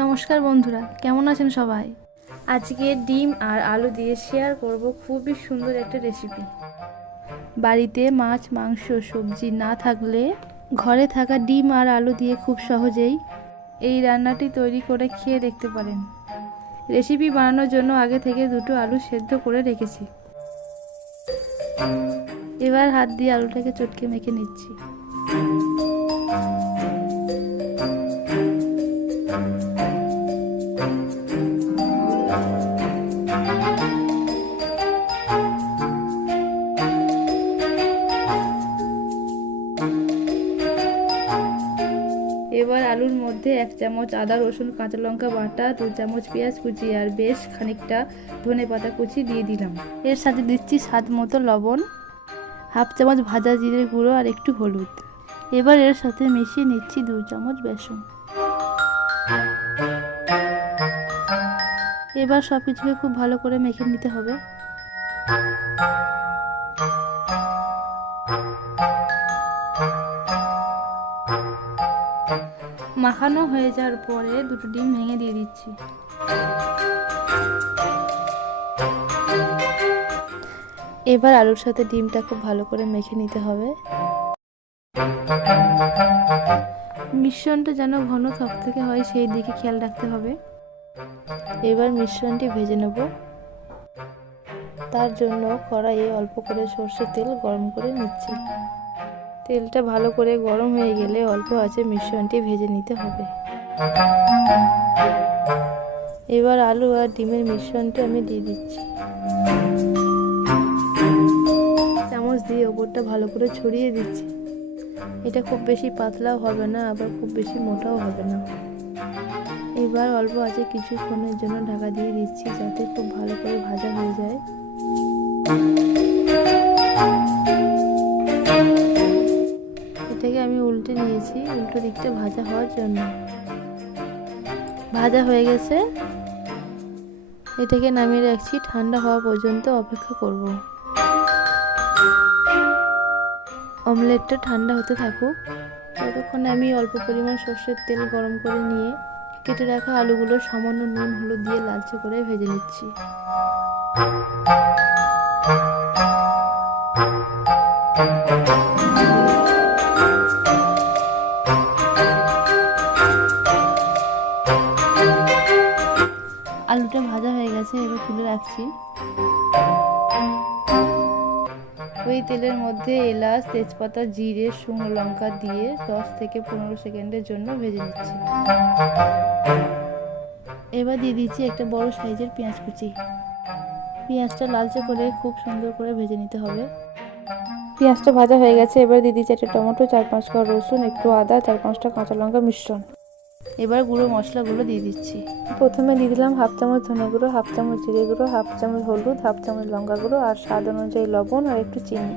নমস্কার বন্ধুরা, কেমন আছেন সবাই? আজকে ডিম আর আলু দিয়ে শেয়ার করব খুবই সুন্দর একটা রেসিপি। বাড়িতে মাছ, মাংস, সবজি না থাকলে ঘরে থাকা ডিম আর আলু দিয়ে খুব সহজেই এই রান্নাটি তৈরি করে খেয়ে দেখতে পারেন। রেসিপি বানানোর জন্য আগে থেকে দুটো আলু সেদ্ধ করে রেখেছি। এবার হাত দিয়ে আলুটাকে চটকে মেখে নিচ্ছি। এবার আলুর মধ্যে 1 চামচ আদা রসুন কাঁচা লঙ্কা বাটা, 2 চামচ পেঁয়াজ কুচি আর বেশ খানিকটা ধনেপাতা কুচি দিয়ে দিলাম। এর সাথে দিচ্ছি স্বাদ মতো লবণ, 1/2 চামচ ভাজা জিরের গুঁড়ো আর একটু হলুদ। এবার এর সাথে মিশিয়ে নিচ্ছি 2 চামচ বেসন। এবার সব কিছুকে খুব ভালো করে মেখে নিতে হবে। মাখানো হয়ে যাওয়ার পরে দুটো ডিম ভেঙে দিয়ে দিচ্ছি। এবার আলুর সাথে ডিমটা খুব ভালো করে মেখে নিতে হবে। মিশ্রণটা যেন ঘন থকথকে হয় সেই দিকে খেয়াল রাখতে হবে। এবার মিশ্রণটি ভেজে নেব। তার জন্য কড়াইয়ে অল্প করে সরষের তেল গরম করে নিচ্ছি। তেলটা ভালো করে গরম হয়ে গেলে অল্প আঁচে মিশ্রণটি ভেজে নিতে হবে। এবার আলু আর ডিমের মিশ্রণটি আমি দিয়ে দিচ্ছি। চামচ দিয়ে ওপরটা ভালো করে ছড়িয়ে দিচ্ছি। এটা খুব বেশি পাতলাও হবে না, আবার খুব বেশি মোটাও হবে না। এবার অল্প আঁচে কিছুক্ষণের জন্য ঢাকা দিয়ে দিচ্ছি যাতে খুব ভালো করে ভাজা হয়ে যায়। এটাকে আমি উল্টে নিয়েছি উল্টো দিকটা ভাজা হওয়ার জন্য। ভাজা হয়ে গেছে, এটাকে নামিয়ে রাখছি। ঠান্ডা হওয়া পর্যন্ত অপেক্ষা করব। অমলেটটা ঠান্ডা হতে থাকুক। ততক্ষণে আমি অল্প পরিমাণ সরষের তেল গরম করে নিয়ে কেটে রাখা আলুগুলো সামান্য নুন হলুদ দিয়ে লালচে করে ভেজে নিচ্ছি। আলুটা ভাজা হয়ে গেছে, এবার তুলে রাখছি। ওই তেলের মধ্যে এলাচ, তেজপাতা, জিরে, শুকনো লঙ্কা দিয়ে 10 থেকে 15 সেকেন্ডের জন্য ভেজে নিচ্ছি। এবার দিয়ে দিচ্ছি একটা বড় সাইজের পেঁয়াজ কুচি। পেঁয়াজটা লালচে করে খুব সুন্দর করে ভেজে নিতে হবে। পেঁয়াজটা ভাজা হয়ে গেছে, এবার দিয়ে দিচ্ছি একটা টমেটো, 4-5 কোয়া রসুন, একটু আদা, 4-5টা কাঁচা লঙ্কা মিশ্রণ। এবার গুঁড়ো মশলাগুলো দিয়ে দিচ্ছি। প্রথমে দিয়ে দিলাম 1/2 চামচ ধনে গুঁড়ো, 1/2 চামচ জিরে গুঁড়ো, 1/2 চামচ হলুদ, 1/2 চামচ লঙ্কা গুঁড়ো আর স্বাদ অনুযায়ী লবণ আর একটু চিনি।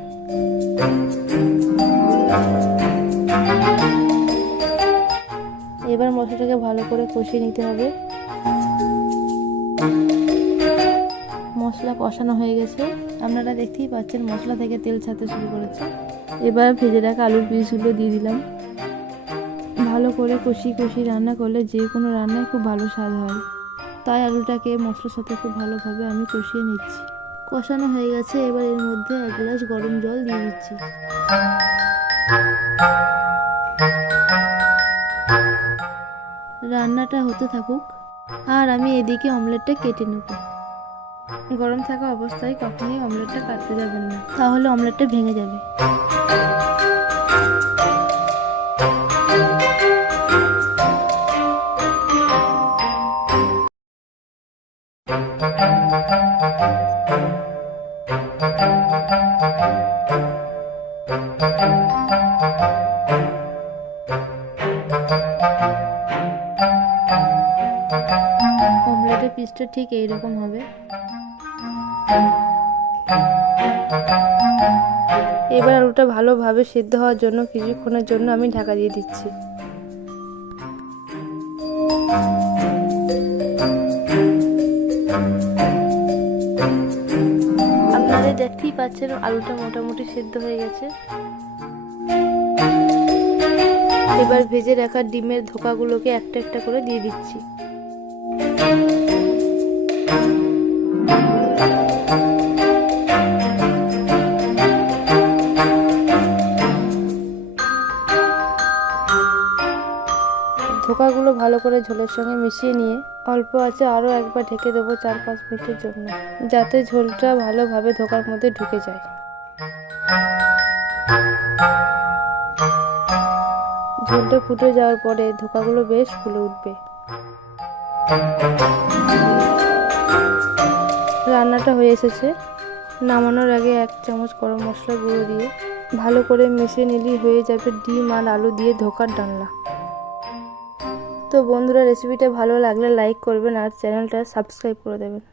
এবার মশলাটাকে ভালো করে কষিয়ে নিতে হবে। মশলা কষানো হয়ে গেছে, আপনারা দেখতেই পাচ্ছেন মশলা থেকে তেল ছাড়তে শুরু করেছে। এবার ভেজে রাখা আলুর পিসগুলো দিয়ে দিলাম। ভালো করে কষিয়ে রান্না করলে যে কোনো রান্নায় খুব ভালো স্বাদ হয়, তাই আলুটাকে মশলার সাথে খুব ভালোভাবে আমি কষিয়ে নিচ্ছি। কষানো হয়ে গেছে, এবার এর মধ্যে 1 গ্লাস গরম জল দিয়ে দিচ্ছি। রান্নাটা হতে থাকুক আর আমি এদিকে অমলেটটা কেটে নেব। গরম থাকা অবস্থায় কখনোই অমলেটটা কাটতে যাবেন না, তাহলে অমলেটটা ভেঙে যাবে। অমলেটের পিসটা ঠিক এইরকম হবে। এবার আলুটা ভালোভাবে সিদ্ধ হওয়ার জন্য কিছুক্ষণের জন্য আমি ঢাকা দিয়ে দিচ্ছি। আপনারা দেখতেই পাচ্ছেন আলুটা মোটামুটি সিদ্ধ হয়ে গেছে। এবার ভেজে রাখা ডিমের ধোকাগুলোকে একটা একটা করে দিয়ে দিচ্ছি। ধোকাগুলো ভালো করে ঝোলের সঙ্গে মিশিয়ে নিয়ে অল্প আঁচে আরও একবার ঢেকে দেবো 4-5 মিনিটের জন্য, যাতে ঝোলটা ভালোভাবে ধোকার মধ্যে ঢুকে যায়। ঝোলটা ফুটে যাওয়ার পরে ধোকাগুলো বেশ ফুলে উঠবে। রান্নাটা হয়ে এসেছে। নামানোর আগে 1 চামচ গরম মশলা গুঁড়ো দিয়ে ভালো করে মিশিয়ে নিলেই হয়ে যাবে ডিম আর আলু দিয়ে ধোকার ডালনা। তো বন্ধুরা, রেসিপিটা ভালো লাগলে লাইক করবেন আর চ্যানেলটা সাবস্ক্রাইব করে দেবেন।